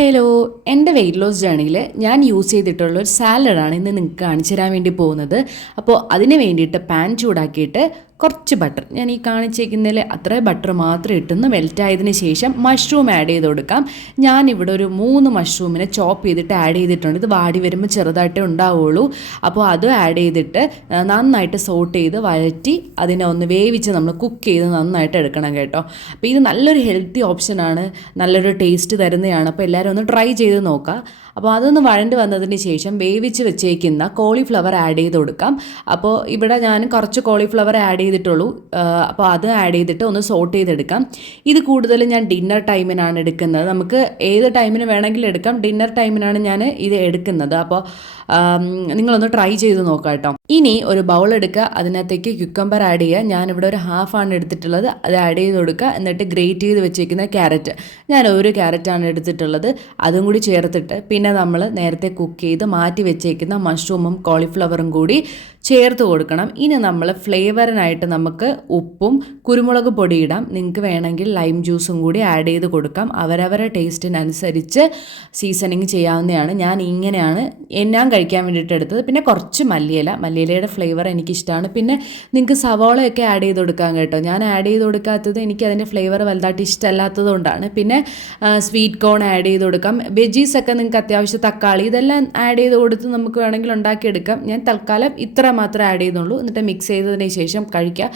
Hello, എൻ്റെ weight loss ജേണിയിൽ ഞാൻ use ചെയ്തിട്ടുള്ള ഒരു സാലഡാണ് ഇന്ന് നിങ്ങൾക്ക് കാണിച്ചു തരാൻ വേണ്ടി പോകുന്നത്. അപ്പോൾ അതിന് വേണ്ടിയിട്ട് പാൻ ചൂടാക്കിയിട്ട് കുറച്ച് ബട്ടർ, ഞാൻ ഈ കാണിച്ചേക്കുന്നതിൽ അത്ര ബട്ടർ മാത്രം ഇട്ടുന്ന മെൽറ്റ് ആയതിന് ശേഷം മഷ്റൂം ആഡ് ചെയ്ത് കൊടുക്കാം. ഞാനിവിടെ ഒരു 3 മഷ്റൂമിനെ ചോപ്പ് ചെയ്തിട്ട് ആഡ് ചെയ്തിട്ടുണ്ട്. ഇത് വാടി വരുമ്പോൾ ചെറുതായിട്ടേ ഉണ്ടാവുള്ളൂ. അപ്പോൾ അതും ആഡ് ചെയ്തിട്ട് നന്നായിട്ട് സോട്ട് ചെയ്ത് വഴറ്റി അതിനെ ഒന്ന് വേവിച്ച് നമ്മൾ കുക്ക് ചെയ്ത് നന്നായിട്ട് എടുക്കണം കേട്ടോ. അപ്പോൾ ഇത് നല്ലൊരു ഹെൽത്തി ഓപ്ഷനാണ്, നല്ലൊരു ടേസ്റ്റ് തരുന്നതാണ്. അപ്പോൾ എല്ലാവരും ഒന്ന് ട്രൈ ചെയ്ത് നോക്കുക. അപ്പോൾ അതൊന്ന് വഴണ്ട് വന്നതിന് ശേഷം വേവിച്ച് വെച്ചേക്കുന്ന കോളിഫ്ലവർ ആഡ് ചെയ്ത് കൊടുക്കാം. അപ്പോൾ ഇവിടെ ഞാൻ കുറച്ച് കോളിഫ്ലവർ ആഡ് ചെയ്തിട്ടുള്ളൂ. അപ്പോൾ അത് ആഡ് ചെയ്തിട്ട് ഒന്ന് സോട്ട് ചെയ്തെടുക്കാം. ഇത് കൂടുതൽ ഞാൻ ഡിന്നർ ടൈമിനാണ് എടുക്കുന്നത്. നമുക്ക് ഏത് ടൈമിന് വേണമെങ്കിലും എടുക്കാം. ഡിന്നർ ടൈമിനാണ് ഞാൻ ഇത് എടുക്കുന്നത്. അപ്പോൾ നിങ്ങളൊന്ന് ട്രൈ ചെയ്ത് നോക്കാം കേട്ടോ. ഇനി ഒരു ബൗൾ എടുക്കുക, അതിനകത്തേക്ക് ക്യുക്കമ്പർ ആഡ് ചെയ്യുക. ഞാനിവിടെ ഒരു ഹാഫാണ് എടുത്തിട്ടുള്ളത്, അത് ആഡ് ചെയ്ത് കൊടുക്കുക. എന്നിട്ട് ഗ്രേറ്റ് ചെയ്ത് വെച്ചേക്കുന്ന ക്യാരറ്റ്, ഞാൻ ഒരു ക്യാരറ്റാണ് എടുത്തിട്ടുള്ളത്, അതും കൂടി ചേർത്തിട്ട് പിന്നെ നമ്മൾ നേരത്തെ കുക്ക് ചെയ്ത് മാറ്റി വെച്ചേക്കുന്ന മഷ്റൂമും കോളിഫ്ലവറും കൂടി ചേർത്ത് കൊടുക്കണം. ഇനി നമ്മൾ ഫ്ലേവറിനായിട്ട് നമുക്ക് ഉപ്പും കുരുമുളക് പൊടി ഇടാം. നിങ്ങൾക്ക് വേണമെങ്കിൽ ലൈം ജ്യൂസും കൂടി ആഡ് ചെയ്ത് കൊടുക്കാം. അവരവരുടെ ടേസ്റ്റിനനുസരിച്ച് സീസണിങ് ചെയ്യാവുന്നതാണ്. ഞാൻ ഇങ്ങനെയാണ് ഞാൻ കഴിക്കാൻ വേണ്ടിയിട്ട് എടുത്തത്. പിന്നെ കുറച്ച് മല്ലിയിലയുടെ ഫ്ലേവർ എനിക്കിഷ്ടമാണ്. പിന്നെ നിങ്ങൾക്ക് സവാളയൊക്കെ ആഡ് ചെയ്ത് കൊടുക്കാം കേട്ടോ. ഞാൻ ആഡ് ചെയ്ത് കൊടുക്കാത്തത് എനിക്ക് അതിൻ്റെ ഫ്ലേവർ വലുതായിട്ട് ഇഷ്ടമല്ലാത്തത് കൊണ്ടാണ്. പിന്നെ സ്വീറ്റ് കോൺ ആഡ് ചെയ്ത് കൊടുക്കാം. വെജീസൊക്കെ നിങ്ങൾക്ക് അത്യാവശ്യം തക്കാളി ഇതെല്ലാം ആഡ് ചെയ്ത് കൊടുത്ത് നമുക്ക് വേണമെങ്കിൽ ഉണ്ടാക്കിയെടുക്കാം. ഞാൻ തൽക്കാലം ഇത്ര മാത്രമേ ആഡ് ചെയ്യുന്നുള്ളൂ. എന്നിട്ട് മിക്സ് ചെയ്തതിന് ശേഷം കഴിക്കുക.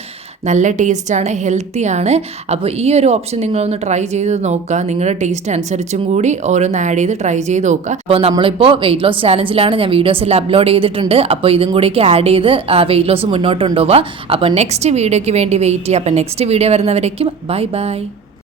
നല്ല ടേസ്റ്റാണ്, ഹെൽത്തിയാണ്. അപ്പോൾ ഈ ഒരു ഓപ്ഷൻ നിങ്ങളൊന്ന് ട്രൈ ചെയ്ത് നോക്കുക. നിങ്ങളുടെ ടേസ്റ്റ് അനുസരിച്ചും കൂടി ഓരോന്ന് ആഡ് ചെയ്ത് ട്രൈ ചെയ്ത് നോക്കുക. അപ്പോൾ നമ്മളിപ്പോൾ വെയിറ്റ് ലോസ് ചാലഞ്ചിലാണ്, ഞാൻ വീഡിയോസ് എല്ലാം അപ്ലോഡ് ചെയ്തിട്ടുണ്ട്. അപ്പോൾ ഇതും കൂടിയൊക്കെ ആഡ് ചെയ്ത് വെയിറ്റ് ലോസ് മുന്നോട്ട് കൊണ്ടുപോവുക. അപ്പോൾ നെക്സ്റ്റ് വീഡിയോയ്ക്ക് വേണ്ടി വെയിറ്റ് ചെയ്യുക. അപ്പോൾ നെക്സ്റ്റ് വീഡിയോ വരുന്നവരേക്കും ബൈ.